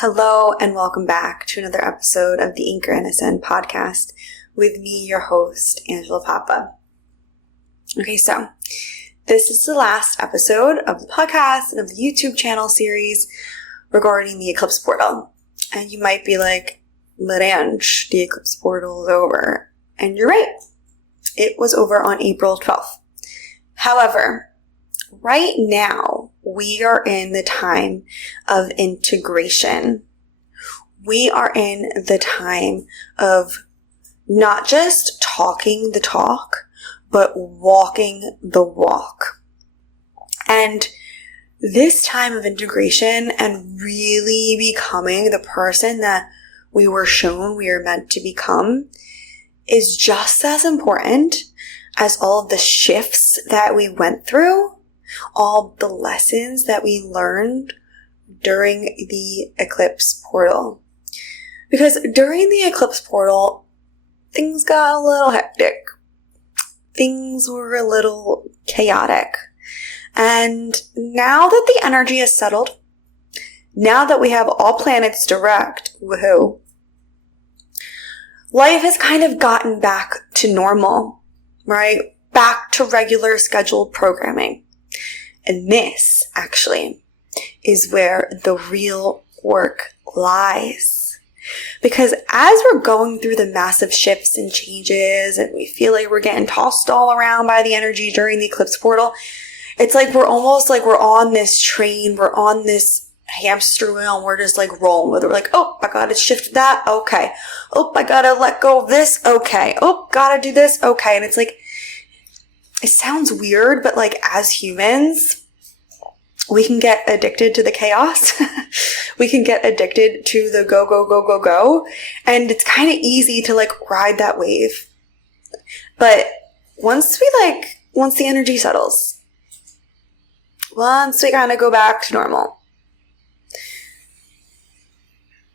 Hello and welcome back to another episode of the Anchor and Ascend podcast with me, your host, Angela Papa. Okay, so this is the last episode of the podcast and of the YouTube channel series regarding the Eclipse portal. And you might be like, but Ange, the Eclipse portal is over. And you're right. It was over on April 12th. However, right now, we are in the time of integration. We are in the time of not just talking the talk, but walking the walk. And this time of integration and really becoming the person that we were shown we are meant to become is just as important as all of the shifts that we went through, all the lessons that we learned during the eclipse portal. Because during the eclipse portal, things got a little hectic. Things were a little chaotic. And now that the energy is settled, now that we have all planets direct, woohoo, life has kind of gotten back to normal, right? Back to regular scheduled programming. And this, actually, is where the real work lies. Because as we're going through the massive shifts and changes, and we feel like we're getting tossed all around by the energy during the eclipse portal, it's like we're almost like we're on this train, we're on this hamster wheel, and we're just like rolling with it. We're like, oh, I gotta shift that, okay. Oh, I gotta let go of this, okay. Oh, gotta do this, okay. And it's like, it sounds weird, but like as humans, we can get addicted to the chaos. We can get addicted to the go, go, go, go, go. And it's kind of easy to like ride that wave. But once the energy settles, once we kind of go back to normal,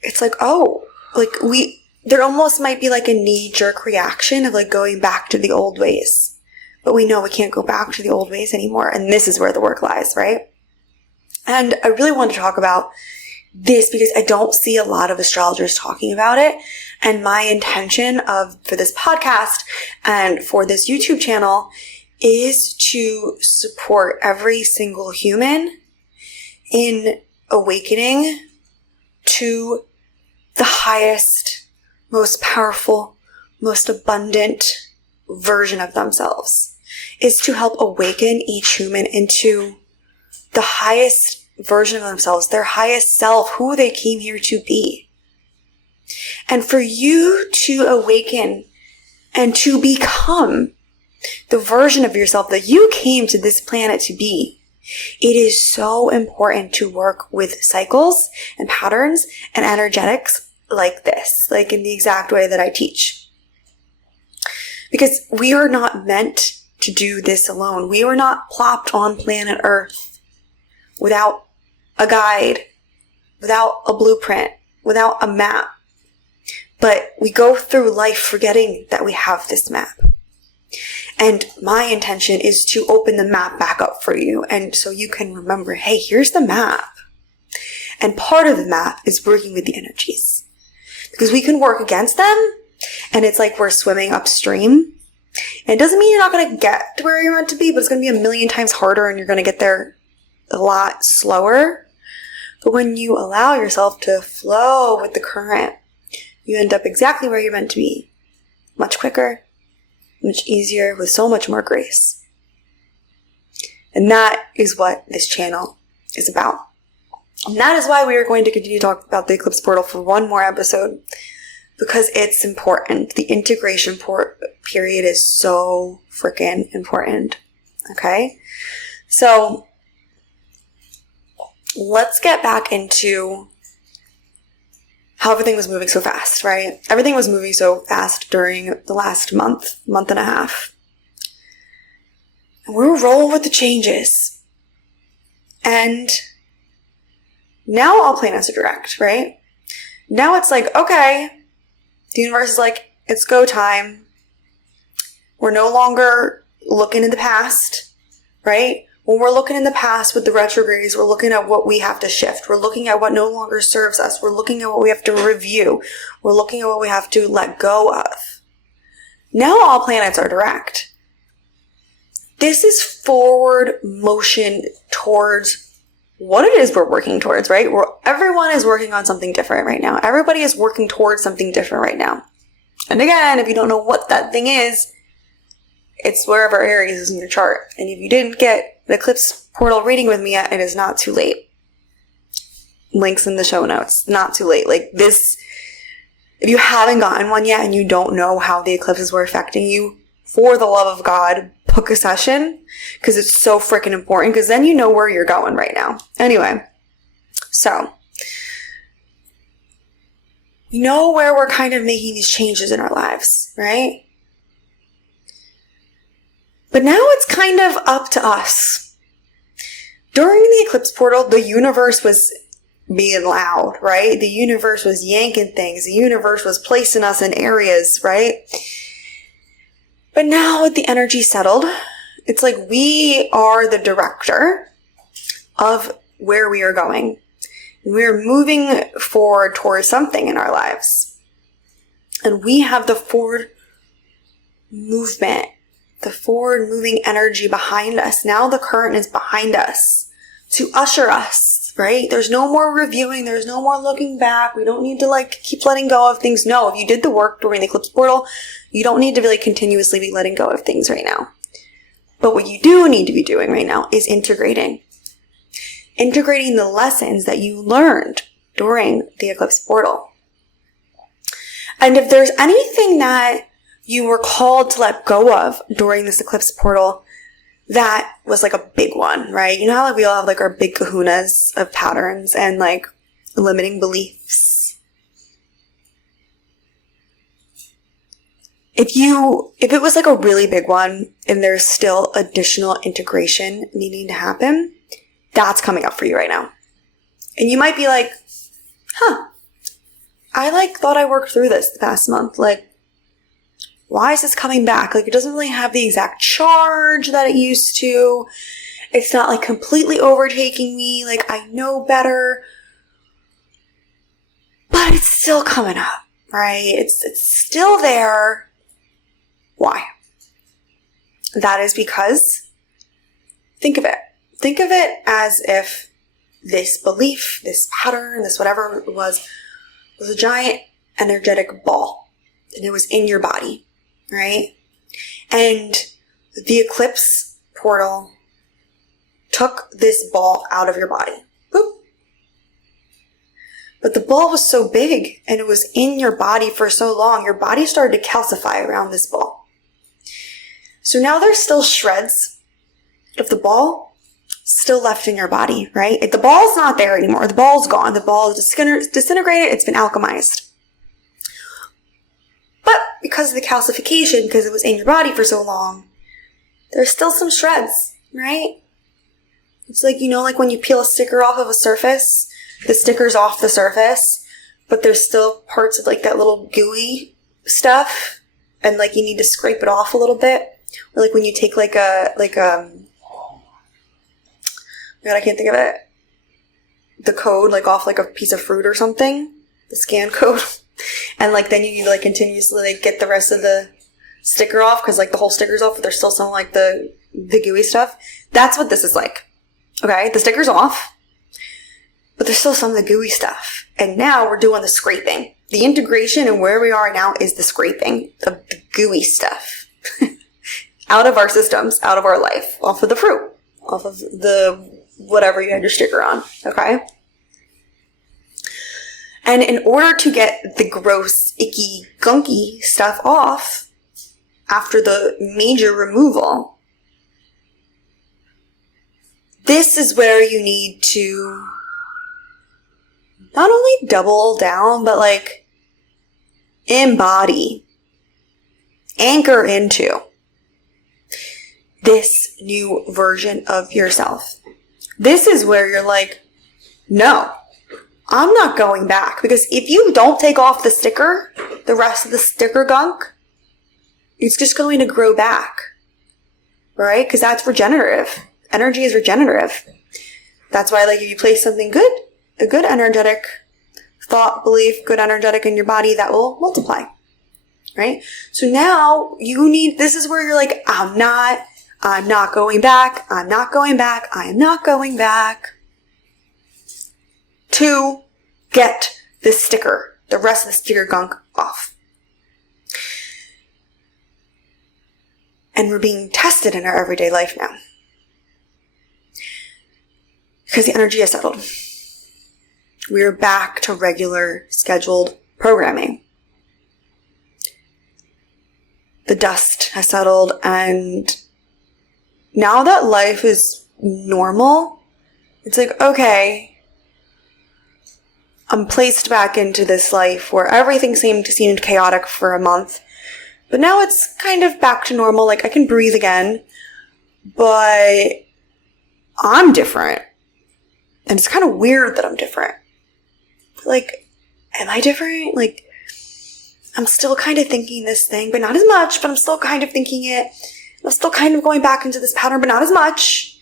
it's like, oh, like there almost might be like a knee-jerk reaction of like going back to the old ways. But we know we can't go back to the old ways anymore. And this is where the work lies, right? And I really want to talk about this because I don't see a lot of astrologers talking about it. And my intention for this podcast and for this YouTube channel is to support every single human in awakening to the highest, most powerful, most abundant version of themselves. Is to help awaken each human into the highest version of themselves, their highest self, who they came here to be. And for you to awaken and to become the version of yourself that you came to this planet to be, it is so important to work with cycles and patterns and energetics like this, like in the exact way that I teach. Because we are not meant to do this alone. We were not plopped on planet Earth without a guide, without a blueprint, without a map. But we go through life forgetting that we have this map. And my intention is to open the map back up for you. And so you can remember, hey, here's the map. And part of the map is working with the energies. Because we can work against them. And it's like we're swimming upstream. And it doesn't mean you're not going to get to where you're meant to be, but it's going to be a million times harder and you're going to get there a lot slower. But when you allow yourself to flow with the current, you end up exactly where you're meant to be. Much quicker, much easier, with so much more grace. And that is what this channel is about. And that is why we are going to continue to talk about the eclipse portal for one more episode. Because it's important. The integration period is so freaking important. Okay? So, let's get back into how everything was moving so fast, right? Everything was moving so fast during the last month and a half. And we were rolling with the changes. And now all planets are direct, right? Now it's like, okay, the universe is like, it's go time. We're no longer looking in the past, right? When we're looking in the past with the retrogrades, we're looking at what we have to shift. We're looking at what no longer serves us. We're looking at what we have to review. We're looking at what we have to let go of. Now all planets are direct. This is forward motion towards what it is we're working towards, right? Everyone is working on something different right now. Everybody is working towards something different right now. And again, if you don't know what that thing is, it's wherever Aries is in your chart. And if you didn't get the eclipse portal reading with me yet, it is not too late. Links in the show notes. Not too late. Like this, if you haven't gotten one yet and you don't know how the eclipses were affecting you, for the love of God, book a session, because it's so freaking important, because then you know where you're going right now. Anyway, so we know where we're kind of making these changes in our lives, right? But now it's kind of up to us. During the eclipse portal, the universe was being loud, right? The universe was yanking things. The universe was placing us in areas, right? But now with the energy settled, it's like we are the director of where we are going. We're moving forward towards something in our lives. And we have the forward movement, the forward moving energy behind us. Now the curtain is behind us to usher us, right? There's no more reviewing. There's no more looking back. We don't need to keep letting go of things. No, if you did the work during the eclipse portal, you don't need to really continuously be letting go of things right now. But what you do need to be doing right now is integrating the lessons that you learned during the eclipse portal. And if there's anything that you were called to let go of during this eclipse portal, that was a big one, right? You know how we all have our big kahunas of patterns and limiting beliefs. If it was a really big one and there's still additional integration needing to happen, that's coming up for you right now. And you might be like, I thought I worked through this the past month. Why is this coming back? It doesn't really have the exact charge that it used to. It's not completely overtaking me. I know better. But it's still coming up, right? It's still there. Why? That is because, think of it. Think of it as if this belief, this pattern, this whatever it was a giant energetic ball. And it was in your body, right? And the eclipse portal took this ball out of your body. Boop. But the ball was so big and it was in your body for so long, your body started to calcify around this ball. So now there's still shreds of the ball still left in your body, right? The ball's not there anymore. The ball's gone. The ball is disintegrated. It's been alchemized. But because of the calcification, because it was in your body for so long, there's still some shreds, right? It's when you peel a sticker off of a surface, the sticker's off the surface, but there's still parts of that little gooey stuff, and you need to scrape it off a little bit. Or when you take God, I can't think of it. The code off a piece of fruit or something, the scan code, and then you need to continuously get the rest of the sticker off because the whole sticker's off, but there's still some the gooey stuff. That's what this is like. Okay, the sticker's off, but there's still some of the gooey stuff. And now we're doing the scraping. The integration and where we are now is the scraping of the gooey stuff out of our systems, out of our life, off of the fruit, off of the whatever you had your sticker on. Okay. And in order to get the gross, icky, gunky stuff off after the major removal, this is where you need to not only double down, but embody, anchor into this new version of yourself. This is where you're no, I'm not going back. Because if you don't take off the sticker, the rest of the sticker gunk, it's just going to grow back, right? Because that's regenerative. energy is regenerative. That's why, like, if you place something good, a good energetic thought, belief, good energetic in your body, that will multiply, right? So now this is where you're like, I'm not going back, I am not going back to get this sticker, the rest of the sticker gunk off. And we're being tested in our everyday life now. Because the energy has settled. We're back to regular scheduled programming. The dust has settled, and now that life is normal, it's like, okay, I'm placed back into this life where everything seemed chaotic for a month, but now it's kind of back to normal. Like, I can breathe again, but I'm different. And it's kind of weird that I'm different. Like, am I different? Like, I'm still kind of thinking this thing, but not as much, but I'm still kind of thinking it. I'm still kind of going back into this pattern, but not as much.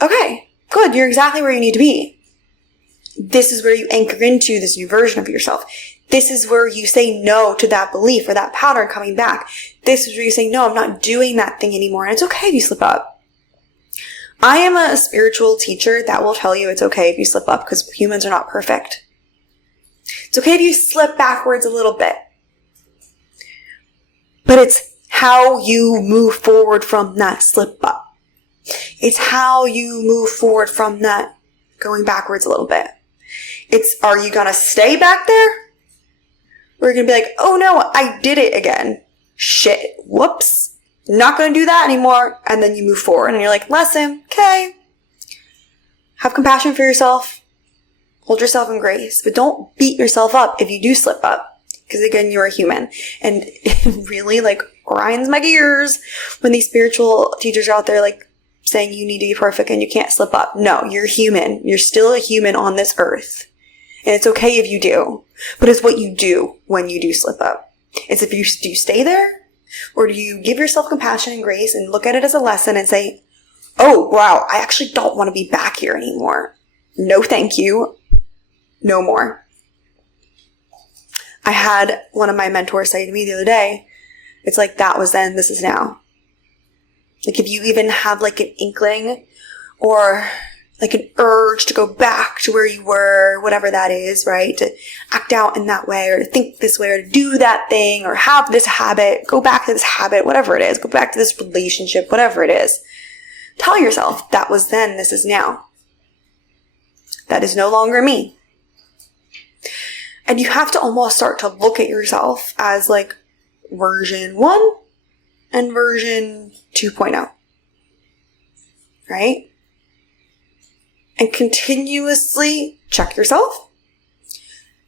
Okay, good. You're exactly where you need to be. This is where you anchor into this new version of yourself. This is where you say no to that belief or that pattern coming back. This is where you say, no, I'm not doing that thing anymore. And it's okay if you slip up. I am a spiritual teacher that will tell you it's okay if you slip up, because humans are not perfect. It's okay if you slip backwards a little bit. But it's how you move forward from that slip up. It's how you move forward from that going backwards a little bit. It's, are you going to stay back there? Or are you going to be like, oh no, I did it again. Shit. Whoops. Not going to do that anymore. And then you move forward and you're like, lesson. Okay. Have compassion for yourself. Hold yourself in grace. But don't beat yourself up if you do slip up. Because again, you're a human. And it really, like, grinds my gears when these spiritual teachers are out there, like, saying you need to be perfect and you can't slip up. No, you're human. You're still a human on this earth. And it's okay if you do. But it's what you do when you do slip up. It's if you do you stay there, or do you give yourself compassion and grace and look at it as a lesson and say, oh, wow, I actually don't want to be back here anymore. No, thank you. No more. I had one of my mentors say to me the other day, it's like, that was then, this is now. Like, if you even have like an inkling or like an urge to go back to where you were, whatever that is, right? To act out in that way, or to think this way, or to do that thing, or have this habit, go back to this habit, whatever it is, go back to this relationship, whatever it is. Tell yourself, that was then, this is now. That is no longer me. And you have to almost start to look at yourself as like version 1 and version 2.0. Right? And continuously check yourself.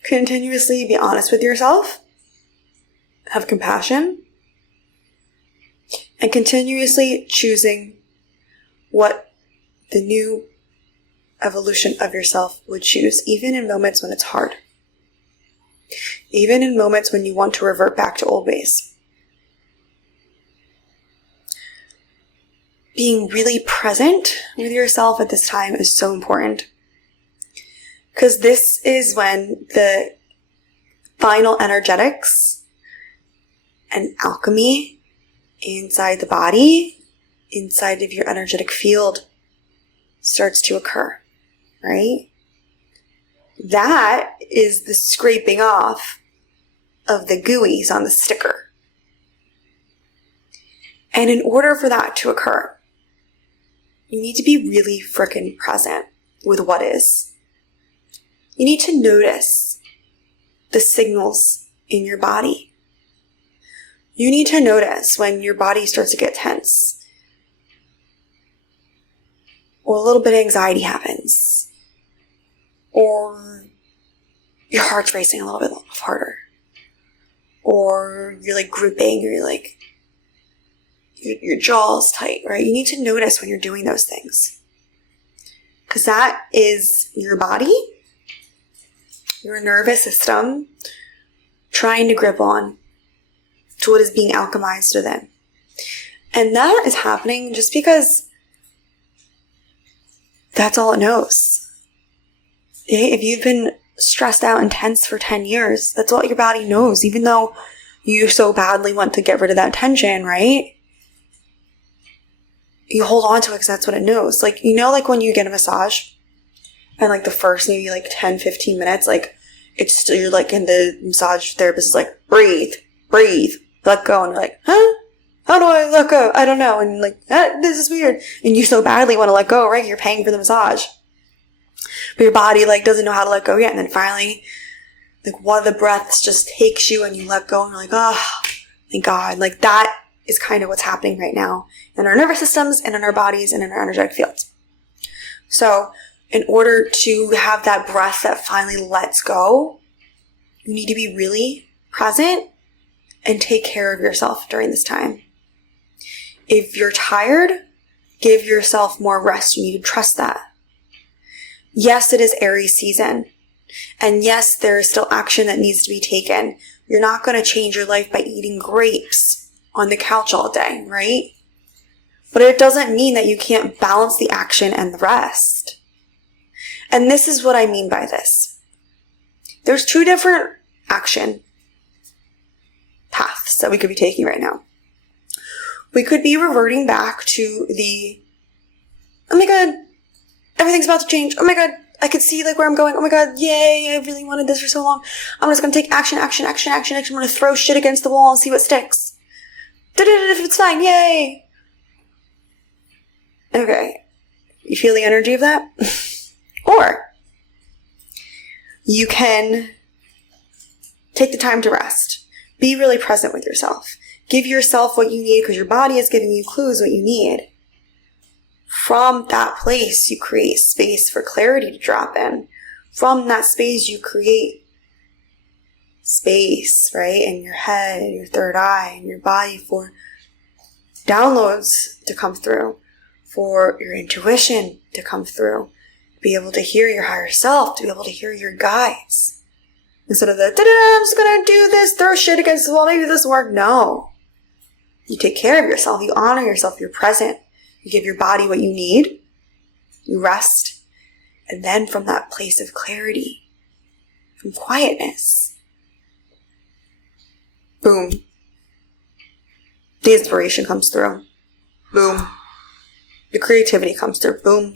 Continuously be honest with yourself. Have compassion. And continuously choosing what the new evolution of yourself would choose, even in moments when it's hard. Even in moments when you want to revert back to old ways. Being really present with yourself at this time is so important. Because this is when the final energetics and alchemy inside the body, inside of your energetic field, starts to occur, right? That is the scraping off of the GUIs on the sticker. And in order for that to occur, you need to be really frickin' present with what is. You need to notice the signals in your body. You need to notice when your body starts to get tense, or a little bit of anxiety happens, or your heart's racing a little bit harder, or you're like gripping, or you're like, your jaw's tight, right? You need to notice when you're doing those things. Because that is your body, your nervous system, trying to grip on to what is being alchemized within. And that is happening just because That's all it knows. If you've been stressed out and tense for 10 years, that's all your body knows, even though you so badly want to get rid of that tension, right? You hold on to it because that's what it knows. Like, you know, like when you get a massage and like the first maybe like 10, 15 minutes, like it's still, you're like, and the massage therapist is like, breathe, let go. And you're like, huh? How do I let go? I don't know. And like, this is weird. And you so badly want to let go, right? You're paying for the massage. But your body like doesn't know how to let go yet. And then finally, like one of the breaths just takes you and you let go and you're like, oh, thank God. Like that is kind of what's happening right now in our nervous systems and in our bodies and in our energetic fields. So in order to have that breath that finally lets go, you need to be really present and take care of yourself during this time. If you're tired, give yourself more rest. You need to trust that. Yes, it is Aries season. And yes, there is still action that needs to be taken. You're not going to change your life by eating grapes on the couch all day, right? But it doesn't mean that you can't balance the action and the rest. And this is what I mean by this. There's two different action paths that we could be taking right now. We could be reverting back to the, oh my God, everything's about to change. Oh my God, I could see like where I'm going. Oh my God, yay, I really wanted this for so long. I'm just going to take action. I'm going to throw shit against the wall and see what sticks. If it's fine, yay. Okay. You feel the energy of that? Or you can take the time to rest. Be really present with yourself. Give yourself what you need because your body is giving you clues what you need. From that place, you create space for clarity to drop in. From that space, you create space, right, in your head, in your third eye, in your body for downloads to come through, for your intuition to come through, to be able to hear your higher self, to be able to hear your guides. Instead of the, I'm just going to do this, throw shit against the wall, maybe this will work. No. You take care of yourself. You honor yourself. You're present. You give your body what you need. You rest. And then from that place of clarity, from quietness, boom, the inspiration comes through. Boom. The creativity comes through. Boom.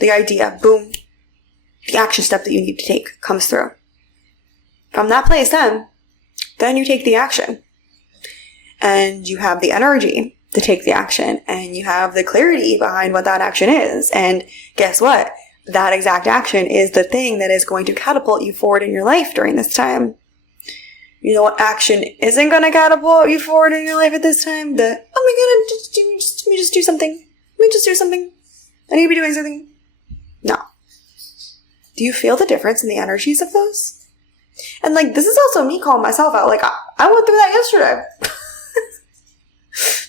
The idea. Boom. The action step that you need to take comes through. From that place then you take the action. And you have the energy to take the action. And you have the clarity behind what that action is. And guess what? That exact action is the thing that is going to catapult you forward in your life during this time. You know what action isn't going to catapult you forward in your life at this time? Oh my God, let me just do something. Let me just do something. I need to be doing something. No. Do you feel the difference in the energies of those? And like, this is also me calling myself out. Like, I went through that yesterday.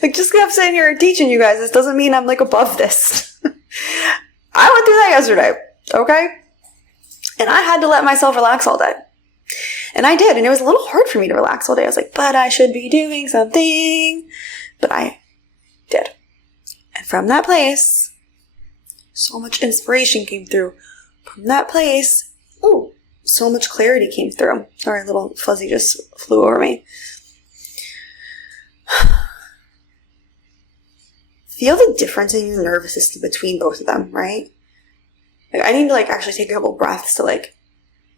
Like, just because I'm sitting here teaching you guys, this doesn't mean I'm like above this. I went through that yesterday. Okay? And I had to let myself relax all day. And I did. And it was a little hard for me to relax all day. I was like, but I should be doing something. But I did. And from that place, so much inspiration came through. From that place, so much clarity came through. Sorry, a little fuzzy just flew over me. Feel the difference in your nervous system between both of them, right? Like, I need to like actually take a couple breaths to like,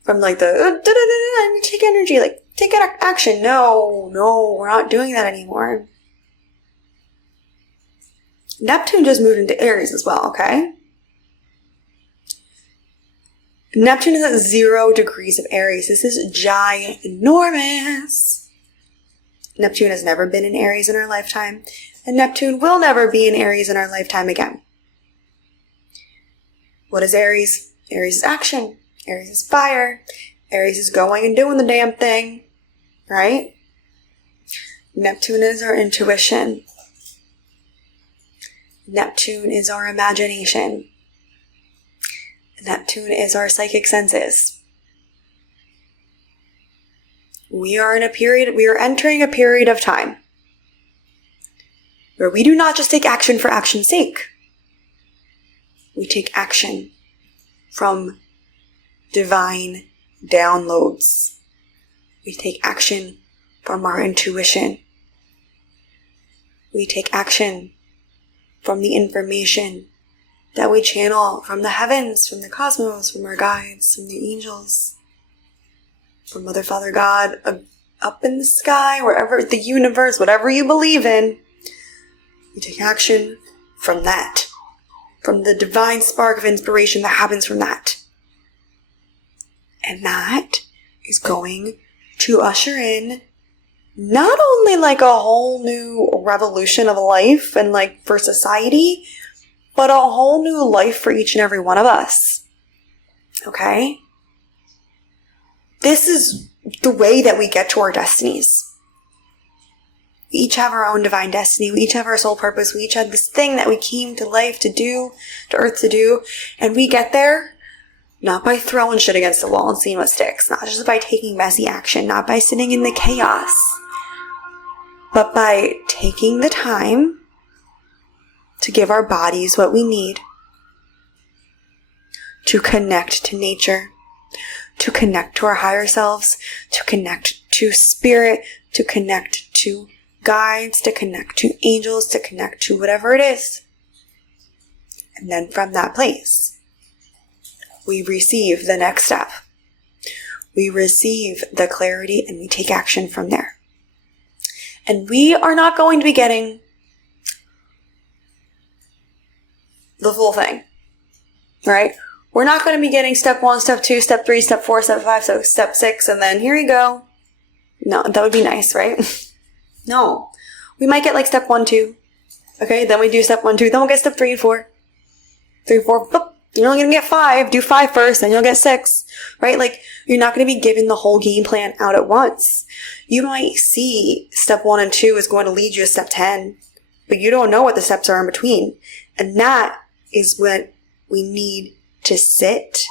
from like the, I need to take energy, like take action. No, we're not doing that anymore. Neptune just moved into Aries as well, okay? Neptune is at 0 degrees of Aries. This is ginormous. Neptune has never been in Aries in our lifetime, and Neptune will never be in Aries in our lifetime again. What is Aries? Aries is action. Aries is fire. Aries is going and doing the damn thing, right? Neptune is our intuition. Neptune is our imagination. Neptune is our psychic senses. We are entering a period of time where we do not just take action for action's sake. We take action from divine downloads. We take action from our intuition. We take action from the information that we channel from the heavens, from the cosmos, from our guides, from the angels, from Mother, Father, God, up in the sky, wherever, the universe, whatever you believe in. We take action from that, from the divine spark of inspiration that happens from that. And that is going to usher in not only like a whole new revolution of life and like for society, but a whole new life for each and every one of us. Okay? This is the way that we get to our destinies. We each have our own divine destiny. We each have our soul purpose. We each have this thing that we came to life to do, to earth to do. And we get there not by throwing shit against the wall and seeing what sticks. Not just by taking messy action. Not by sitting in the chaos. But by taking the time to give our bodies what we need. To connect to nature. To connect to our higher selves. To connect to spirit. To connect to guides, to connect to angels, to connect to whatever it is. And then from that place, we receive the next step. We receive the clarity and we take action from there. And we are not going to be getting the full thing, right? We're not going to be getting step 1, step 2, step 3, step 4, step 5, so step 6, and then here you go. No, that would be nice, right? No. We might get like step 1, 2. Okay, then we do step 1, 2. Then we'll get step 3 and 4. 3, 4, boop. You're only going to get 5. Do 5 first, then you'll get 6. Right? Like, you're not going to be given the whole game plan out at once. You might see step 1 and 2 is going to lead you to step 10. But you don't know what the steps are in between. And that is what we need to sit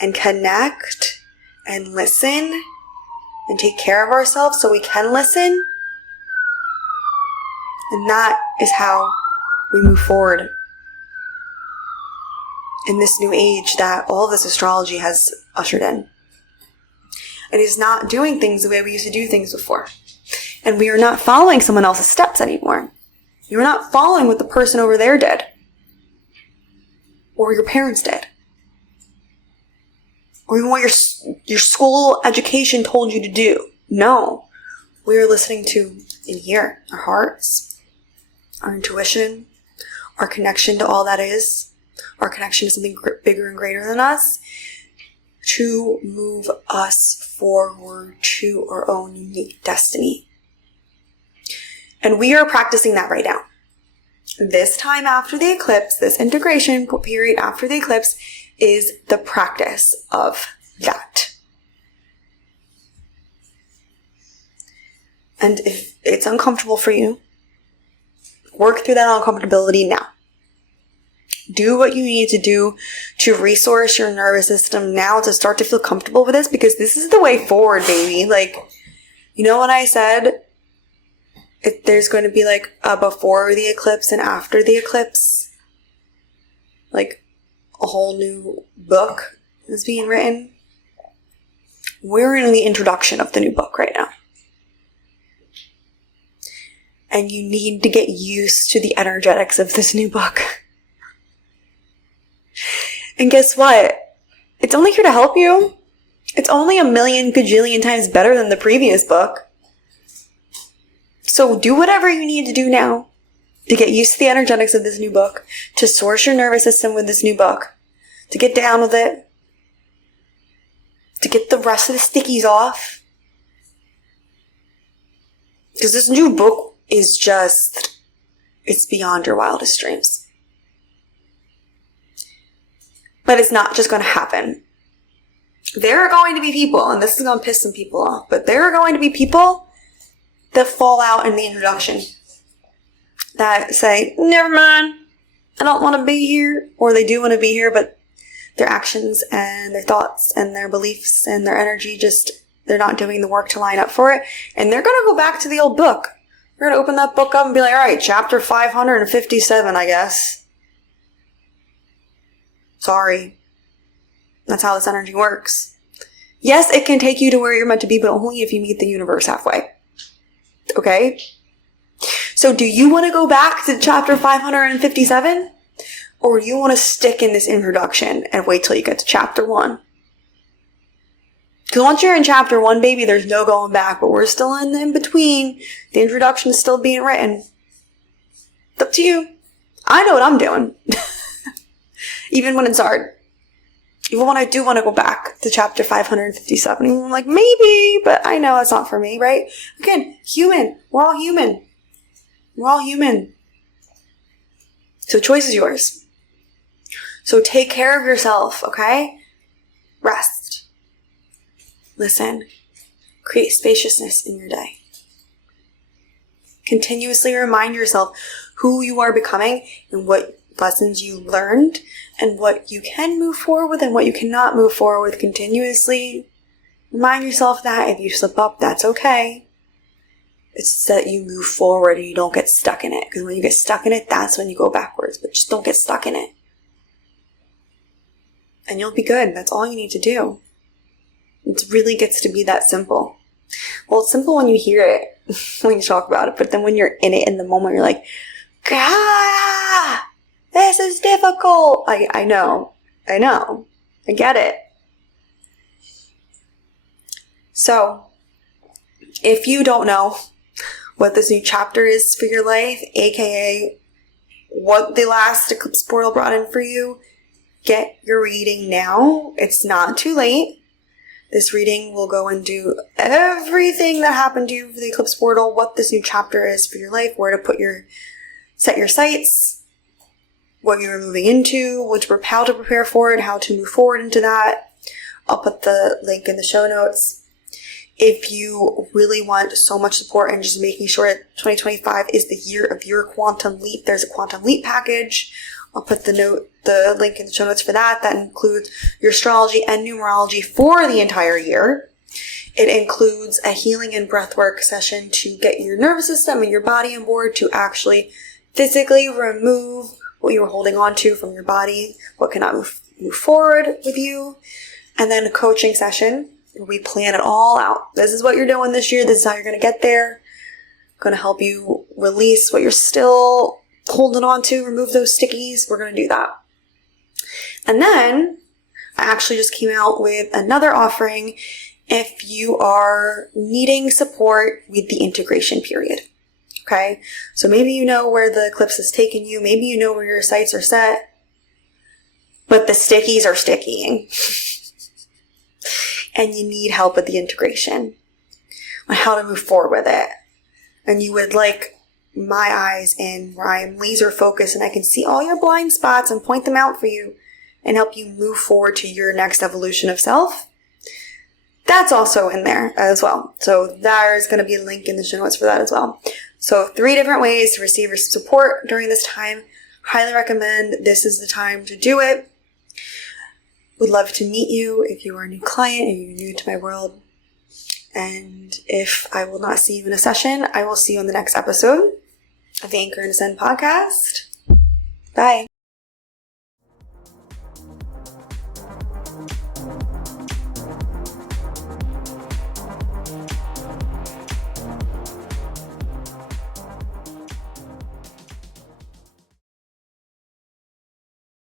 and connect and listen and take care of ourselves so we can listen. And that is how we move forward in this new age that all of this astrology has ushered in. It is not doing things the way we used to do things before. And we are not following someone else's steps anymore. You're not following what the person over there did. Or your parents did. Or even what your school education told you to do. No. We are listening to in here, our hearts, our intuition, our connection to all that is, our connection to something bigger and greater than us, to move us forward to our own unique destiny. And we are practicing that right now. This time after the eclipse, this integration period after the eclipse, is the practice of that. And if it's uncomfortable for you, work through that uncomfortability now. Do what you need to do to resource your nervous system now to start to feel comfortable with this, because this is the way forward, baby. Like, you know what I said? There's going to be like a before the eclipse and after the eclipse. Like a whole new book is being written. We're in the introduction of the new book right now. And you need to get used to the energetics of this new book. And guess what? It's only here to help you. It's only 1,000,000 gajillion times better than the previous book. So do whatever you need to do now to get used to the energetics of this new book, to source your nervous system with this new book, to get down with it, to get the rest of the stickies off. Because this new book is just, it's beyond your wildest dreams. But it's not just going to happen. There are going to be people, and this is going to piss some people off, but there are going to be people that fall out in the introduction that say, never mind, I don't want to be here. Or they do want to be here, but their actions and their thoughts and their beliefs and their energy just, they're not doing the work to line up for it. And they're going to go back to the old book. They're going to open that book up and be like, all right, chapter 557, I guess. Sorry. That's how this energy works. Yes, it can take you to where you're meant to be, but only if you meet the universe halfway. Okay? So do you want to go back to chapter 557? Or do you want to stick in this introduction and wait till you get to chapter 1? Because once you're in chapter 1, baby, there's no going back. But we're still in between. The introduction is still being written. It's up to you. I know what I'm doing. Even when it's hard. Even when I do want to go back to chapter 557. I'm like, maybe, but I know it's not for me, right? Again, human. We're all human. We're all human. So the choice is yours. So take care of yourself, okay? Rest. Listen. Create spaciousness in your day. Continuously remind yourself who you are becoming and what lessons you learned and what you can move forward with and what you cannot move forward with. Continuously remind yourself that. If you slip up, that's okay. It's that you move forward and you don't get stuck in it. Because when you get stuck in it, that's when you go backwards. But just don't get stuck in it. And you'll be good. That's all you need to do. It really gets to be that simple. Well, it's simple when you hear it, when you talk about it. But then when you're in it in the moment, you're like, God, this is difficult. I know. I get it. So, if you don't know what this new chapter is for your life, aka what the last eclipse portal brought in for you, get your reading now. It's not too late. This reading will go and do everything that happened to you for the eclipse portal, what this new chapter is for your life, where to set your sights, what you're moving into, how to prepare for it, how to move forward into that. I'll put the link in the show notes. If you really want so much support and just making sure that 2025 is the year of your quantum leap, there's a quantum leap package. I'll put the link in the show notes for that. That includes your astrology and numerology for the entire year. It includes a healing and breathwork session to get your nervous system and your body on board to actually physically remove what you were holding on to from your body, what cannot move forward with you. And then a coaching session where we plan it all out. This is what you're doing this year. This is how you're going to get there. I'm going to help you release what you're still holding on to, remove those stickies. We're going to do that. And then I actually just came out with another offering if you are needing support with the integration period. Okay? So maybe you know where the eclipse has taken you. Maybe you know where your sights are set. But the stickies are stickying. And you need help with the integration on how to move forward with it. And you would like my eyes in where I am laser focused and I can see all your blind spots and point them out for you and help you move forward to your next evolution of self. That's also in there as well. So there's going to be a link in the show notes for that as well. So 3 different ways to receive your support during this time. Highly recommend. This is the time to do it. Would love to meet you if you are a new client and you're new to my world. And if I will not see you in a session, I will see you in the next episode of the Anchor and Ascend podcast. Bye.